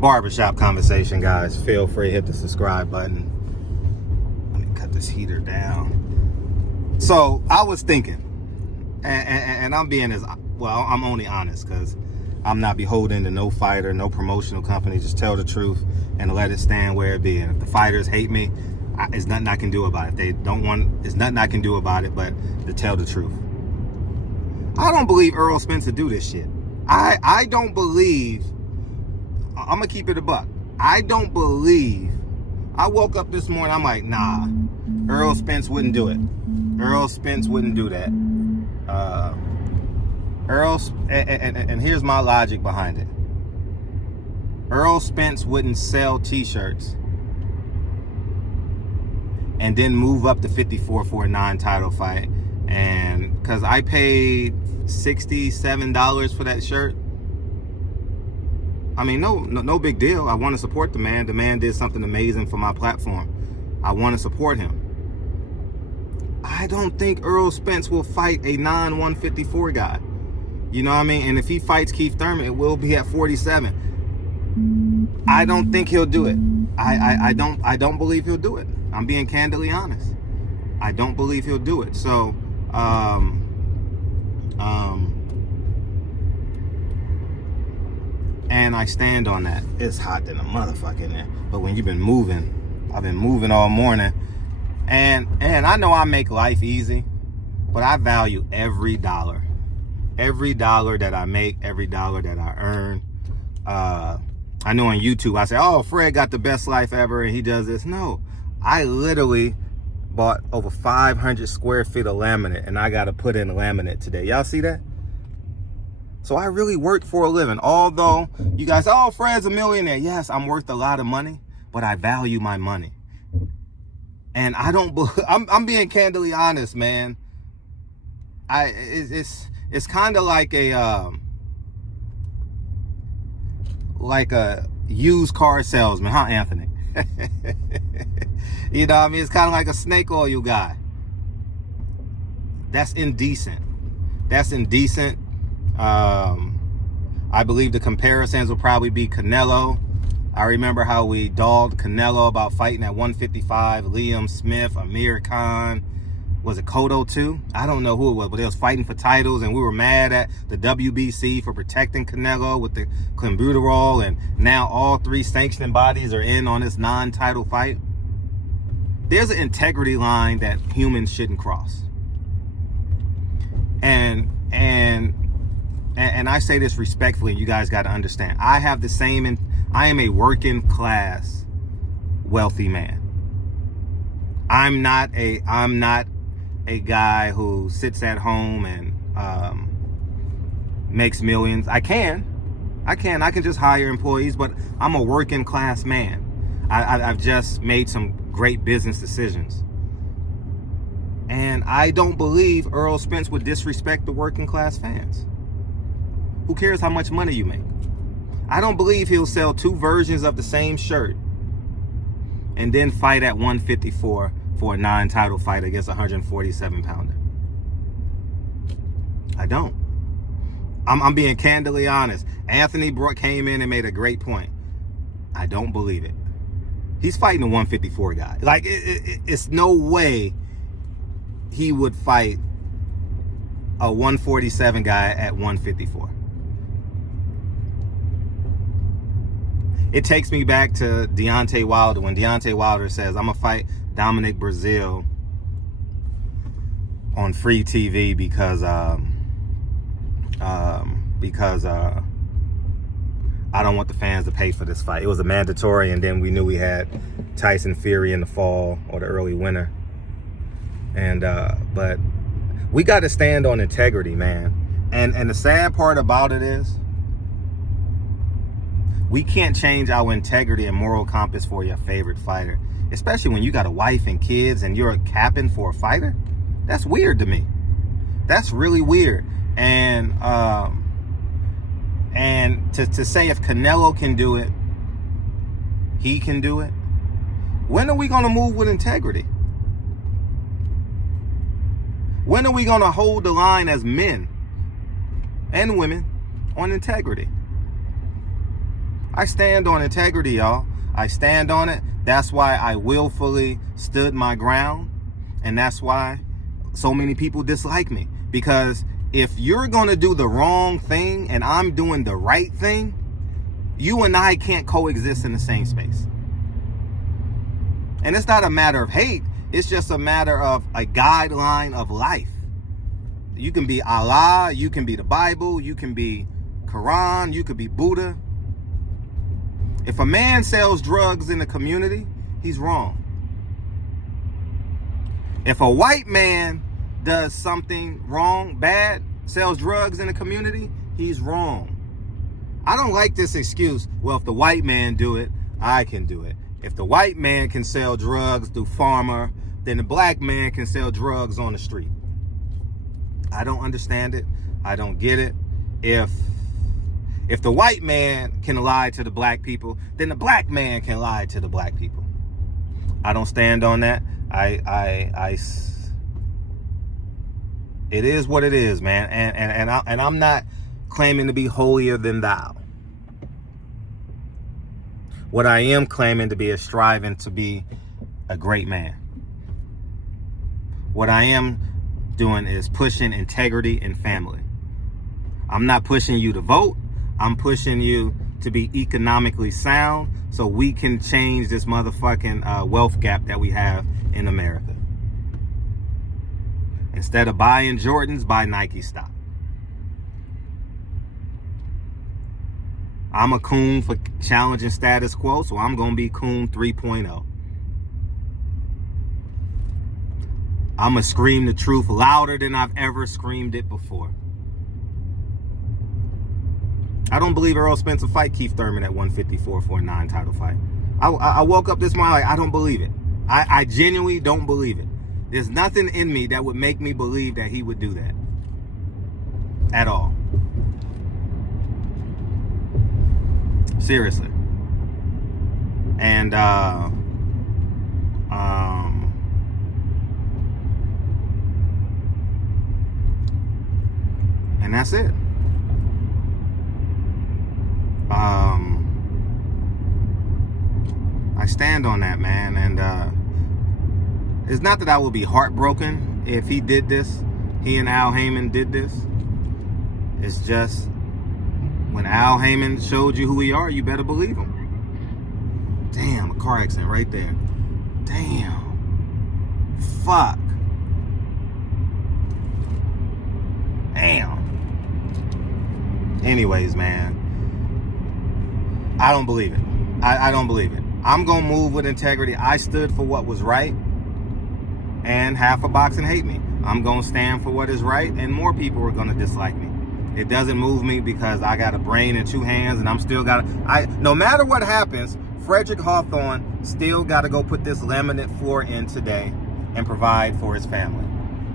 barbershop conversation, guys. Feel free to hit the subscribe button. Let me cut this heater down. So I was thinking, and I'm being as well, I'm only honest because I'm not beholden to no fighter, no promotional company. Just tell the truth and let it stand where it be. And if the fighters hate me, it's nothing I can do about it. If they don't want, it's nothing I can do about it but to tell the truth. I don't believe Errol Spence would do this shit. I don't believe, I'm gonna keep it a buck. I don't believe, I woke up this morning, I'm like, nah, Errol Spence wouldn't do it. Errol Spence wouldn't do that. And here's my logic behind it. Errol Spence wouldn't sell t-shirts and then move up to 54 for a non-title fight. And because I paid $67 for that shirt, I mean, no big deal. I want to support the man. The man did something amazing for my platform. I want to support him. I don't think Errol Spence will fight a non-154 guy. You know what I mean? And if he fights Keith Thurman, it will be at 47. I don't think he'll do it. I don't believe he'll do it. I'm being candidly honest. I don't believe he'll do it. So, and I stand on that. It's hot than a motherfucker in there. But when you've been moving, I've been moving all morning. And I know I make life easy, but I value every dollar. Every dollar that I make, every dollar that I earn. I know on YouTube, I say, oh, Fred got the best life ever and he does this. No, I literally bought over 500 square feet of laminate and I got to put in laminate today. Y'all see that? So I really work for a living. Although you guys, oh, Fred's a millionaire. Yes, I'm worth a lot of money, but I value my money. And I don't, I'm being candidly honest, man. It's kind of like a used car salesman, huh, Anthony? You know what I mean? It's kind of like a snake oil guy. That's indecent. That's indecent. I believe the comparisons will probably be Canelo. I remember how we dogged Canelo about fighting at 155. Liam Smith, Amir Khan. Was it Cotto too? I don't know who it was, but they was fighting for titles, and we were mad at the WBC for protecting Canelo with the clenbuterol, and now all three sanctioning bodies are in on this non-title fight. There's an integrity line that humans shouldn't cross. And I say this respectfully, and you guys got to understand. I have the same, and I am a working class wealthy man. I'm not a guy who sits at home and makes millions. I can just hire employees, but I'm a working class man. I've just made some great business decisions. And I don't believe Errol Spence would disrespect the working class fans. Who cares how much money you make? I don't believe he'll sell two versions of the same shirt and then fight at 154 for a non-title fight against a 147-pounder. I don't. I'm being candidly honest. Anthony came in and made a great point. I don't believe it. He's fighting a 154 guy. Like, it's no way he would fight a 147 guy at 154. It takes me back to Deontay Wilder, when Deontay Wilder says, I'm going to fight Dominic Brazil on free TV because I don't want the fans to pay for this fight. It was a mandatory, and then we knew we had Tyson Fury in the fall or the early winter. And but we got to stand on integrity, man. And the sad part about it is, we can't change our integrity and moral compass for your favorite fighter, especially when you got a wife and kids and you're capping for a fighter. That's weird to me. That's really weird. And to say if Canelo can do it, he can do it. When are we going to move with integrity? When are we going to hold the line as men and women on integrity? I stand on integrity, y'all. I stand on it. That's why I willfully stood my ground. And that's why so many people dislike me. Because if you're going to do the wrong thing and I'm doing the right thing, you and I can't coexist in the same space. And it's not a matter of hate. It's just a matter of a guideline of life. You can be Allah, you can be the Bible, you can be Quran, you could be Buddha. If a man sells drugs in the community, he's wrong. If a white man does something wrong, bad, sells drugs in the community, he's wrong. I don't like this excuse, well, if the white man do it, I can do it. If the white man can sell drugs through farmer, then the black man can sell drugs on the street. I don't understand it. I don't get it. If the white man can lie to the black people, then the black man can lie to the black people. I don't stand on that. It is what it is, man. And I'm not claiming to be holier than thou. What I am claiming to be is striving to be a great man. What I am doing is pushing integrity and family. I'm not pushing you to vote. I'm pushing you to be economically sound so we can change this motherfucking wealth gap that we have in America. Instead of buying Jordans, buy Nike stock. I'm a coon for challenging status quo, so I'm going to be coon 3.0. I'm going to scream the truth louder than I've ever screamed it before. I don't believe Errol Spence will fight Keith Thurman at 154 for a non-title fight. I woke up this morning like, I don't believe it. I genuinely don't believe it. There's nothing in me that would make me believe that he would do that. At all. Seriously. And that's it. I stand on that, man, and it's not that I will be heartbroken if he did this. He and Al Haymon did this. It's just when Al Haymon showed you who we are, you better believe him. Damn, a car accident right there. Damn. Fuck. Damn. Anyways, man, I don't believe it. I don't believe it. I'm going to move with integrity. I stood for what was right, and half of boxing hate me. I'm going to stand for what is right, and more people are going to dislike me. It doesn't move me because I got a brain and two hands, and I'm still got to... No matter what happens, Frederick Hawthorne still got to go put this laminate floor in today and provide for his family.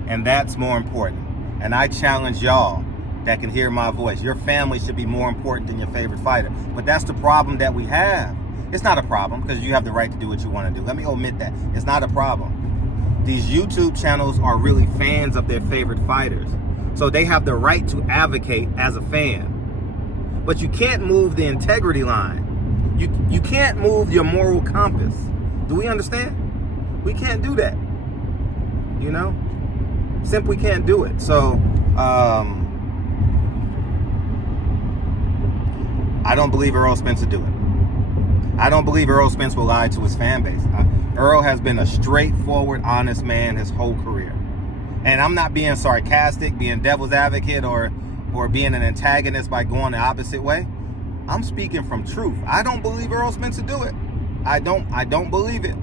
And that's more important. And I challenge y'all that can hear my voice. Your family should be more important than your favorite fighter. But that's the problem that we have. It's not a problem because you have the right to do what you want to do. Let me omit that. It's not a problem. These YouTube channels are really fans of their favorite fighters. So they have the right to advocate as a fan. But you can't move the integrity line. You can't move your moral compass. Do we understand? We can't do that. You know? Simply can't do it. So, I don't believe Errol Spence will do it. I don't believe Errol Spence will lie to his fan base. Earl has been a straightforward, honest man his whole career. And I'm not being sarcastic, being devil's advocate, or being an antagonist by going the opposite way. I'm speaking from truth. I don't believe Errol Spence will do it. I don't believe it.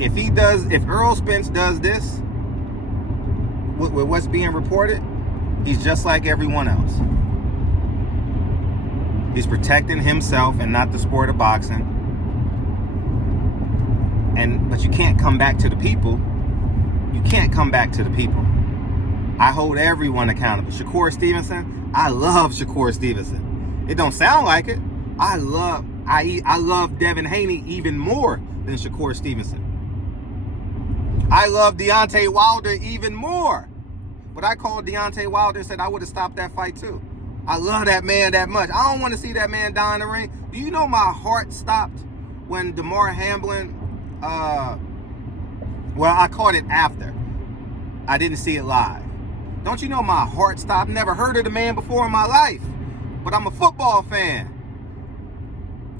If Errol Spence does this, with what's being reported, he's just like everyone else. He's protecting himself and not the sport of boxing. But you can't come back to the people. You can't come back to the people. I hold everyone accountable. Shakur Stevenson, I love Shakur Stevenson. It don't sound like it. I love Devin Haney even more than Shakur Stevenson. I love Deontay Wilder even more. But I called Deontay Wilder and said I would have stopped that fight too. I love that man that much. I don't want to see that man die in the ring. Do you know my heart stopped when Damar Hamlin, well, I caught it after. I didn't see it live. Don't you know my heart stopped? Never heard of the man before in my life. But I'm a football fan.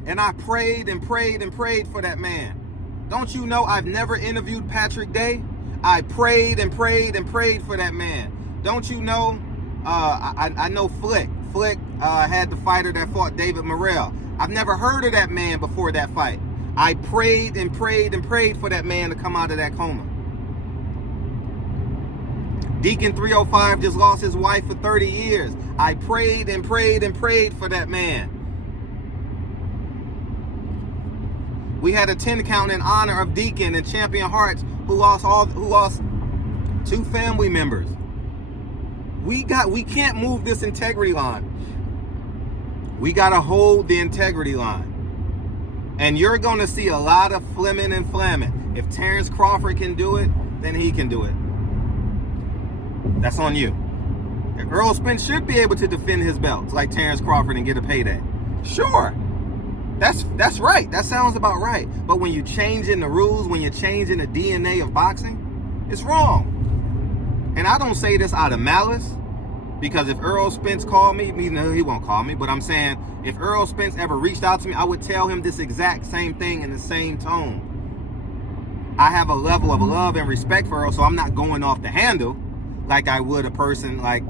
And I prayed and prayed and prayed for that man. Don't you know I've never interviewed Patrick Day? I prayed and prayed and prayed for that man. Don't you know, I know Flick. Flick had the fighter that fought David Morrell. I've never heard of that man before that fight. I prayed and prayed and prayed for that man to come out of that coma. Deacon 305 just lost his wife for 30 years. I prayed and prayed and prayed for that man. We had a 10 count in honor of Deacon and Champion Hearts, who lost 2 family members. We can't move this integrity line. We got to hold the integrity line. And you're going to see a lot of flimming and flamming. If Terrence Crawford can do it, then he can do it. That's on you. And Earl Spence should be able to defend his belts like Terrence Crawford and get a payday. Sure. That's right. That sounds about right. But when you're changing the rules, when you're changing the DNA of boxing, it's wrong. And I don't say this out of malice, because if Earl Spence called me, no, he won't call me, but I'm saying if Earl Spence ever reached out to me, I would tell him this exact same thing in the same tone. I have a level of love and respect for Earl, so I'm not going off the handle like I would a person like,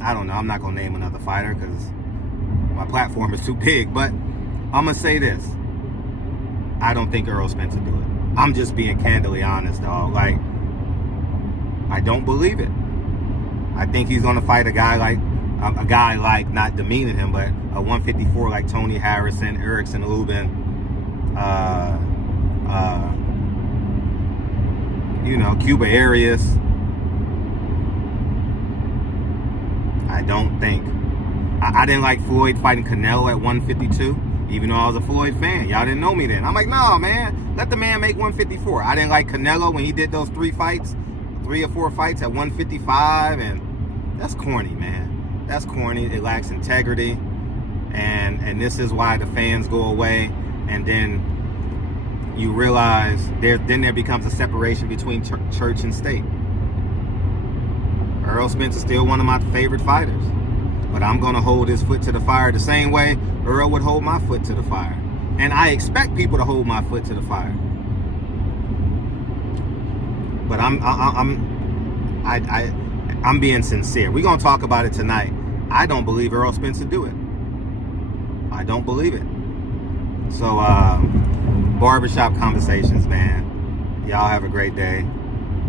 I don't know, I'm not going to name another fighter because my platform is too big, but I'm going to say this. I don't think Earl Spence will do it. I'm just being candidly honest, dog. Like, I don't believe it. I think he's going to fight a guy like, not demeaning him, but a 154 like Tony Harrison, Erickson Lubin, Cuba Arias. I don't think. I didn't like Floyd fighting Canelo at 152, even though I was a Floyd fan. Y'all didn't know me then. I'm like, no, man. Let the man make 154. I didn't like Canelo when he did those 3 or 4 fights at 155, and that's corny, man. That's corny. It lacks integrity, and this is why the fans go away, and then you realize there becomes a separation between church and state. Earl Spence is still one of my favorite fighters, but I'm going to hold his foot to the fire the same way Earl would hold my foot to the fire. And I expect people to hold my foot to the fire. But I'm being sincere. We're going to talk about it tonight. I don't believe Earl Spence will do it. I don't believe it. So, barbershop conversations, man. Y'all have a great day.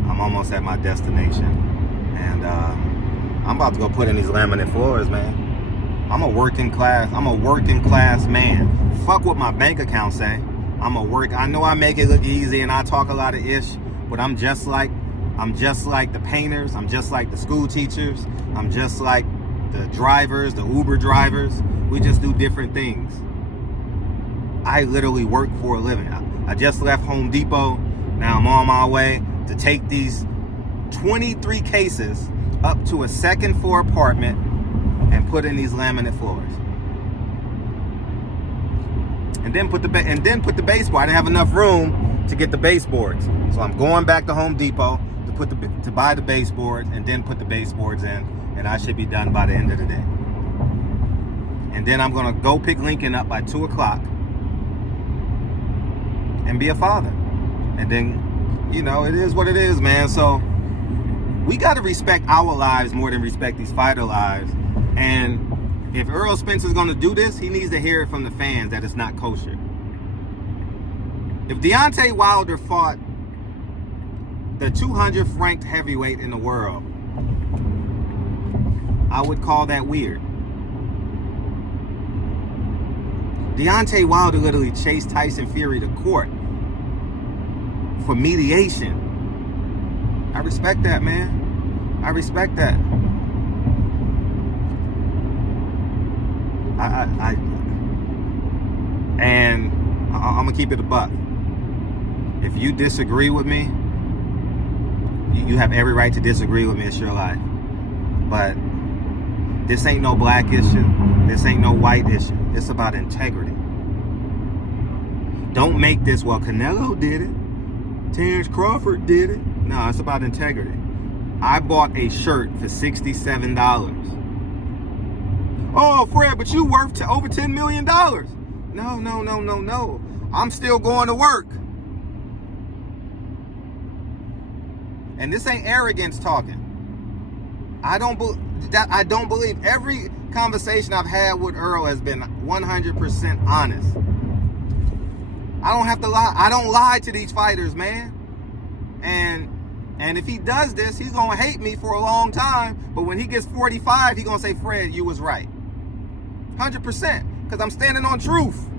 I'm almost at my destination. And I'm about to go put in these laminate floors, man. I'm a working class man. Fuck what my bank account say. I know I make it look easy and I talk a lot of ish, but I'm just like the painters. I'm just like the school teachers. I'm just like the drivers, the Uber drivers. We just do different things. I literally work for a living. I just left Home Depot. Now I'm on my way to take these 23 cases up to a second floor apartment and put in these laminate floors. And then put the baseboard. I didn't have enough room to get the baseboards. So I'm going back to Home Depot to buy the baseboards and then put the baseboards in, and I should be done by the end of the day. And then I'm gonna go pick Lincoln up by 2 o'clock and be a father. And then, it is what it is, man. So we got to respect our lives more than respect these fighter lives. And if Earl Spence is going to do this, he needs to hear it from the fans that it's not kosher. If Deontay Wilder fought the 200th ranked heavyweight in the world, I would call that weird. Deontay Wilder literally chased Tyson Fury to court for mediation. I respect that, man. I respect that. And I'm gonna keep it a buck. If you disagree with me, you have every right to disagree with me. It's your life. But This ain't no black issue. This ain't no white issue. It's about integrity. Don't make this, well, Canelo did it. Terrence Crawford did it. No, it's about integrity. I bought a shirt for $67. Oh, Fred, but you worth over $10 million. No. I'm still going to work. And this ain't arrogance talking. I don't believe every conversation I've had with Earl has been 100% honest. I don't have to lie. I don't lie to these fighters, man. And if he does this, he's gonna hate me for a long time. But when he gets 45, he's gonna say, Fred, you was right. 100%. Because I'm standing on truth.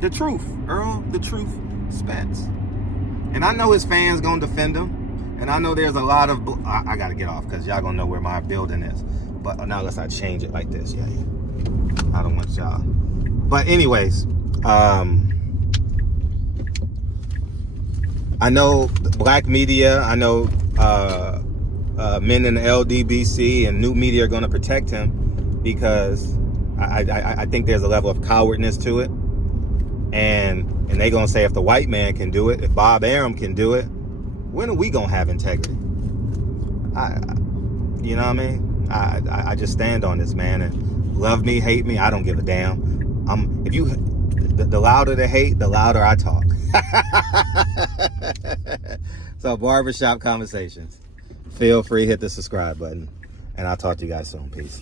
The truth, Earl. The truth spets. And I know his fans gonna defend him. And I know there's a lot of... I gotta get off because y'all gonna know where my building is. But now unless I change it like this. Yeah. I don't want y'all. But anyways, I know black media, I know men in the LDBC and new media are gonna protect him because I think there's a level of cowardness to it. And they gonna say if the white man can do it, if Bob Arum can do it, when are we gonna have integrity? You know what I mean? I just stand on this, man. And love me, hate me, I don't give a damn. The louder the hate, the louder I talk. So barbershop conversations. Feel free, hit the subscribe button, and I'll talk to you guys soon. Peace.